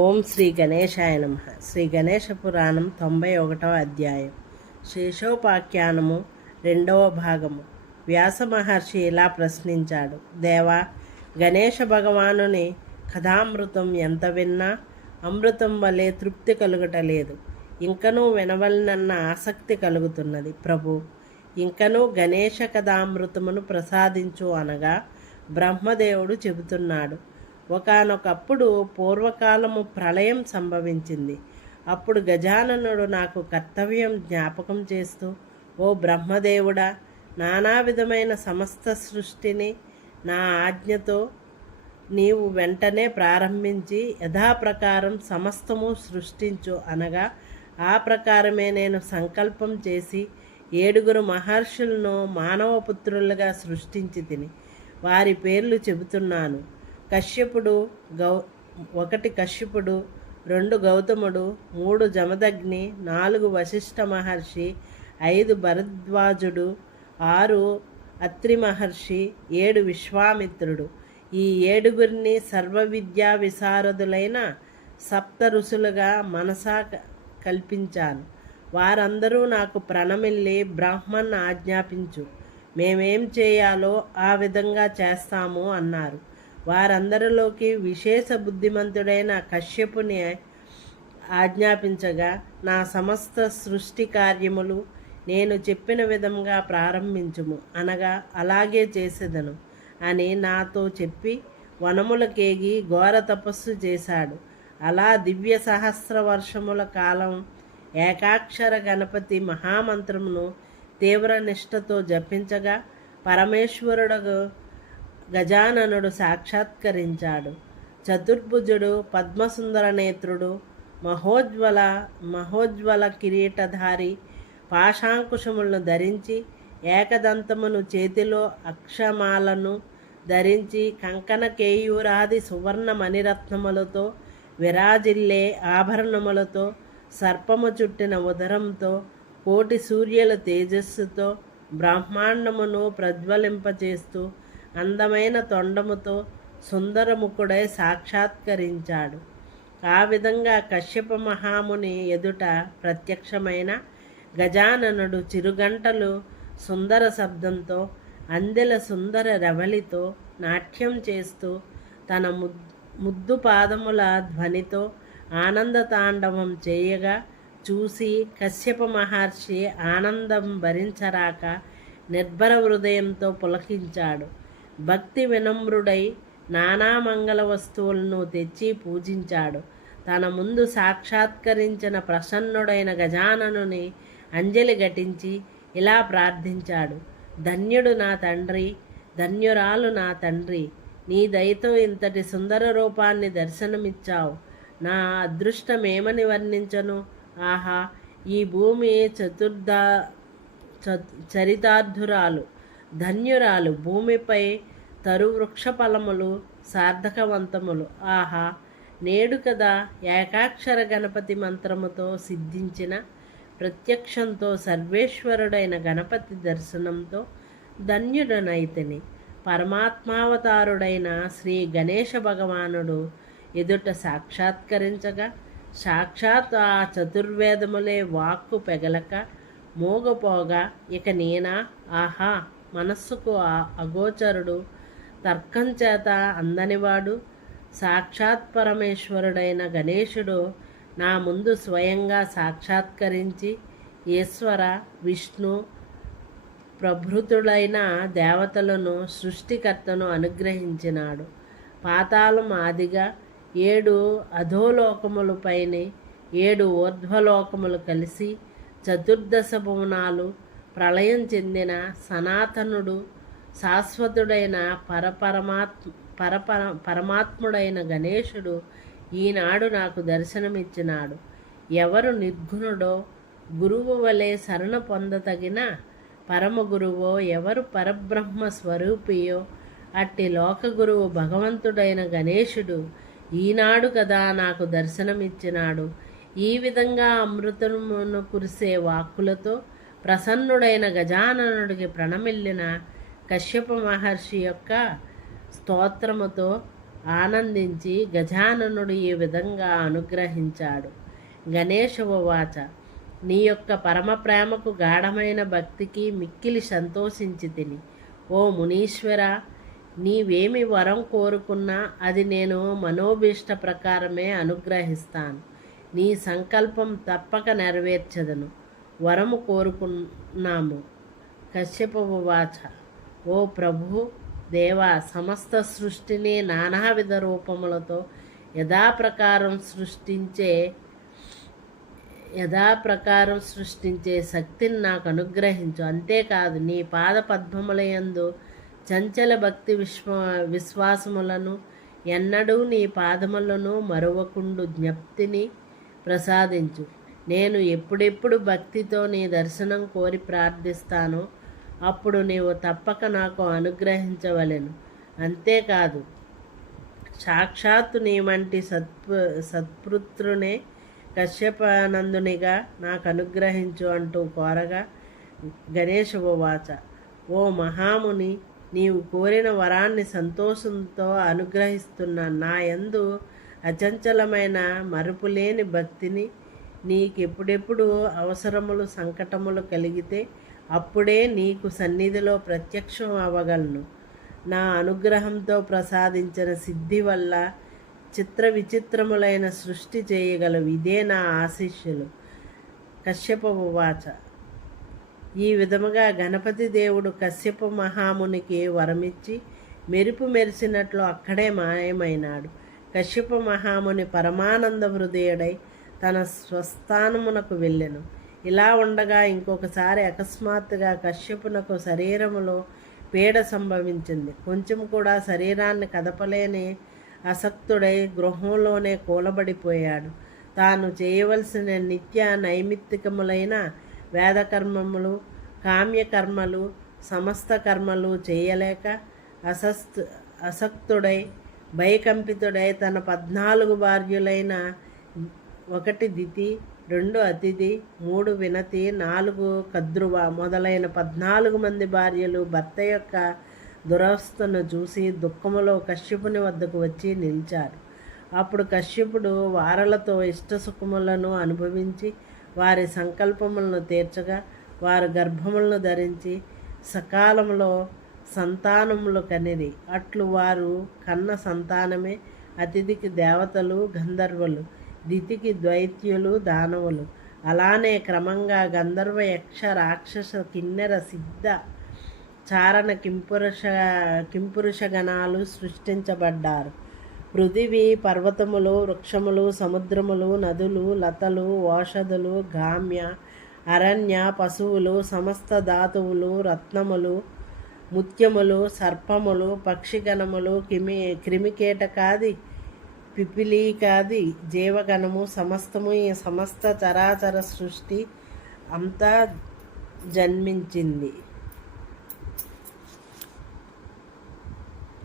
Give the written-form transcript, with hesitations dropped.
ఓం శ్రీ గణేశాయ నమః. శ్రీ గణేశ పురాణం 91వ అధ్యాయం. శేషోపాఖ్యానము 2వ భాగము. వ్యాస మహర్షి ఇలా ప్రశ్నించాడు. దేవా, గణేశ భగవానుని కథామృతం ఎంత విన్నా అమృతం వలె తృప్తి కలుగటలేదు. ఇంకనూ వినవలనన్న ఆసక్తి కలుగుతున్నది. ప్రభు, ఇంకనూ గణేశ కథామృతమును ప్రసాదించు అనగా బ్రహ్మదేవుడు చెబుతున్నాడు. ఒకానొకప్పుడు పూర్వకాలము ప్రళయం సంభవించింది. అప్పుడు గజాననుడు నాకు కర్తవ్యం జ్ఞాపకం చేస్తూ, ఓ బ్రహ్మదేవుడా, నానా విధమైన సమస్త సృష్టిని నా ఆజ్ఞతో నీవు వెంటనే ప్రారంభించి యథాప్రకారం సమస్తము సృష్టించు అనగా ఆ ప్రకారమే నేను సంకల్పం చేసి 7 మహర్షులను మానవపుత్రులుగా సృష్టించి తిని వారి పేర్లు చెబుతున్నాను. కశ్యపుడు 1 కశ్యపుడు, 2 గౌతముడు, 3 జమదగ్ని, 4 వశిష్ఠ మహర్షి, 5 భరద్వాజుడు, 6 అత్రి మహర్షి, 7 విశ్వామిత్రుడు. ఈ 7 సర్వ విద్యా విశారదులైన సప్త ఋషులుగా మనసా కల్పించాను. వారందరూ నాకు ప్రణమిల్లి బ్రాహ్మణ్ ఆజ్ఞాపించు, మేమేం చేయాలో ఆ విధంగా చేస్తాము అన్నారు. వారందరిలోకి విశేష బుద్ధిమంతుడైన కశ్యపుని ఆజ్ఞాపించగా, నా సమస్త సృష్టి కార్యములు నేను చెప్పిన విధంగా ప్రారంభించుము అనగా అలాగే చేసేదను అని నాతో చెప్పి వనములకేగి ఘోర తపస్సు చేశాడు. అలా దివ్య సహస్ర వర్షముల కాలం ఏకాక్షర గణపతి మహామంత్రమును తీవ్ర నిష్ఠతో జపించగా పరమేశ్వరుడు గజాననుడు సాక్షాత్కరించాడు. చతుర్భుజుడు, పద్మసుందర నేత్రుడు, మహోజ్వల కిరీటధారి, పాశాంకుశములను ధరించి ఏకదంతమును చేతిలో అక్షమాలను ధరించి కంకణ కేయూరాది సువర్ణ మణిరత్నములతో విరాజిల్లే ఆభరణములతో సర్పము చుట్టిన ఉదరంతో కోటి సూర్యుల తేజస్సుతో బ్రహ్మాండమును ప్రజ్వలింపచేస్తూ అందమైన తొండముతో సుందరముఖుడై సాక్షాత్కరించాడు. ఆ విధంగా కశ్యప మహాముని ఎదుట ప్రత్యక్షమైన గజాననుడు చిరుగంటలు సుందర శబ్దంతో అందెల సుందర రవళితో నాట్యం చేస్తూ తన ముద్దు పాదముల ధ్వనితో ఆనంద తాండవం చేయగా చూసి కశ్యప మహర్షి ఆనందం భరించరాక నిర్భర హృదయంతో పులకించాడు. భక్తి వినమ్రుడై నానా మంగళ వస్తువులను తెచ్చి పూజించాడు. తన ముందు సాక్షాత్కరించిన ప్రసన్నుడైన గజాననుని అంజలి ఘటించి ఇలా ప్రార్థించాడు. ధన్యుడు నా తండ్రి, ధన్యురాలు నా తండ్రి, నీ దయతో ఇంతటి సుందర రూపాన్ని దర్శనమిచ్చావు. నా అదృష్టమేమని వర్ణించను. ఆహా, ఈ భూమి చరితార్థురాలు, ధన్యురాలు. భూమిపై తరువృక్ష ఫలములు సార్థకవంతములు. ఆహా, నేడు కదా ఏకాక్షర గణపతి మంత్రముతో సిద్ధించిన ప్రత్యక్షంతో సర్వేశ్వరుడైన గణపతి దర్శనంతో ధన్యుడనైతిని. పరమాత్మావతారుడైన శ్రీ గణేశ భగవానుడు ఎదుట సాక్షాత్కరించగా సాక్షాత్ ఆ చతుర్వేదములే వాక్కు పెగలక మోగపోగా ఇక నేనా? ఆహా, మనస్సుకు అగోచరుడు, తర్కం చేత అందనివాడు సాక్షాత్ పరమేశ్వరుడైన గణేశుడు నా ముందు స్వయంగా సాక్షాత్కరించి ఈశ్వర, విష్ణు ప్రభృతుడైన దేవతలను సృష్టికర్తను అనుగ్రహించినాడు. పాతాళం ఆదిగా 7 అధోలోకములపైనే 7 ఊర్ధ్వలోకములు కలిసి చతుర్దశ భువనాలు ప్రళయం చెందిన సనాతనుడు శాశ్వతుడైన పరమాత్ముడైన గణేశుడు ఈనాడు నాకు దర్శనమిచ్చినాడు. ఎవరు నిర్గుణుడో, గురువు వలె శరణ పొందతగిన పరమ గురువో, ఎవరు పరబ్రహ్మ స్వరూపియో అట్టి లోకగురువు భగవంతుడైన గణేశుడు ఈనాడు కదా నాకు దర్శనమిచ్చినాడు. ఈ విధంగా అమృతమును కురిసే వాక్కులతో ప్రసన్నుడైన గజాననుడికి ప్రణమిల్లిన కశ్యప మహర్షి యొక్క స్తోత్రముతో ఆనందించి గజాననుడు ఈ విధంగా అనుగ్రహించాడు. గణేశ ఉవాచ నీ యొక్క పరమ ప్రేమకు గాఢమైన భక్తికి మిక్కిలి సంతోషించి తిని. ఓ మునీశ్వర, నీవేమి వరం కోరుకున్నా అది నేను మనోభీష్ట ప్రకారమే అనుగ్రహిస్తాను. నీ సంకల్పం తప్పక నెరవేర్చదను. వరము కోరుకున్నాము. కశ్యప ఉవాచ ఓ ప్రభు దేవా, సమస్త సృష్టిని నానావిధ రూపములతో యథాప్రకారం సృష్టించే శక్తిని నాకు అనుగ్రహించు. అంతేకాదు, నీ పాద పద్మములయందు చంచల భక్తి విశ్వాసములను ఎన్నడూ నీ పాదములను మరువకుండు జ్ఞప్తిని ప్రసాదించు. నేను ఎప్పుడెప్పుడు భక్తితో నీ దర్శనం కోరి ప్రార్థిస్తానో అప్పుడు నీవు తప్పక నాకు అనుగ్రహించవలెను. అంతేకాదు, సాక్షాత్తు నీ వంటి సత్పుత్రునే కశ్యపానందునిగా నాకు అనుగ్రహించు అంటూ కోరగా గణేశ ఉవాచ ఓ మహాముని, నీవు కోరిన వరాన్ని సంతోషంతో అనుగ్రహిస్తున్న నా యందు అచంచలమైన మరుపులేని భక్తిని, నీకెప్పుడెప్పుడు అవసరములు సంకటములు కలిగితే అప్పుడే నీకు సన్నిధిలో ప్రత్యక్షం అవ్వగలను. నా అనుగ్రహంతో ప్రసాదించిన సిద్ధి వల్ల చిత్ర విచిత్రములైన సృష్టి చేయగలవు. ఇదే నా ఆశీస్సులు. కశ్యప ఉవాచ ఈ విధముగా గణపతి దేవుడు కశ్యప మహామునికి వరమిచ్చి మెరుపు మెరిసినట్లు అక్కడే మాయమైనాడు. కశ్యప మహాముని పరమానంద హృదయుడై తన స్వస్థానమునకు వెళ్ళెను. ఇలా ఉండగా ఇంకొకసారి అకస్మాత్తుగా కశ్యపునకు శరీరములో పీడ సంభవించింది. కొంచెం కూడా శరీరాన్ని కదపలేని అసక్తుడై గృహంలోనే కూలబడిపోయాడు. తాను చేయవలసిన నిత్య నైమిత్తికములైన వేదకర్మములు, కామ్యకర్మలు, సమస్త కర్మలు చేయలేక అసక్తుడై భయకంపితుడై తన 14 భార్యలైన 1 దితి, 2 అతిథి, 3 వినతి, 4 కద్రువ మొదలైన 14 మంది భార్యలు భర్త యొక్క దురవస్థను చూసి దుఃఖములో కశ్యపుని వద్దకు వచ్చి నిలిచారు. అప్పుడు కశ్యపుడు వారలతో ఇష్టసుఖములను అనుభవించి వారి సంకల్పములను తీర్చగా వారు గర్భములను ధరించి సకాలంలో సంతానములు కనిరి. అట్లు వారు కన్న సంతానమే అతిథికి దేవతలు, గంధర్వులు, దితికి దైత్యులు, దానవులు, అలానే క్రమంగా గంధర్వ, యక్ష, రాక్షస, కిన్నెర, సిద్ధ, చారణ, కింపురుష గణాలు సృష్టించబడ్డారు. పృథివీ, పర్వతములు, వృక్షములు, సముద్రములు, నదులు, లతలు, ఓషధులు, గామ్య, అరణ్య, పశువులు, సమస్త ధాతువులు, రత్నములు, ముత్యములు, సర్పములు, పక్షిగణములు, క్రిమికీటకాది, పిపిలీకాది జీవగణము సమస్తము, ఈ సమస్త చరాచర సృష్టి అంతా జన్మించింది.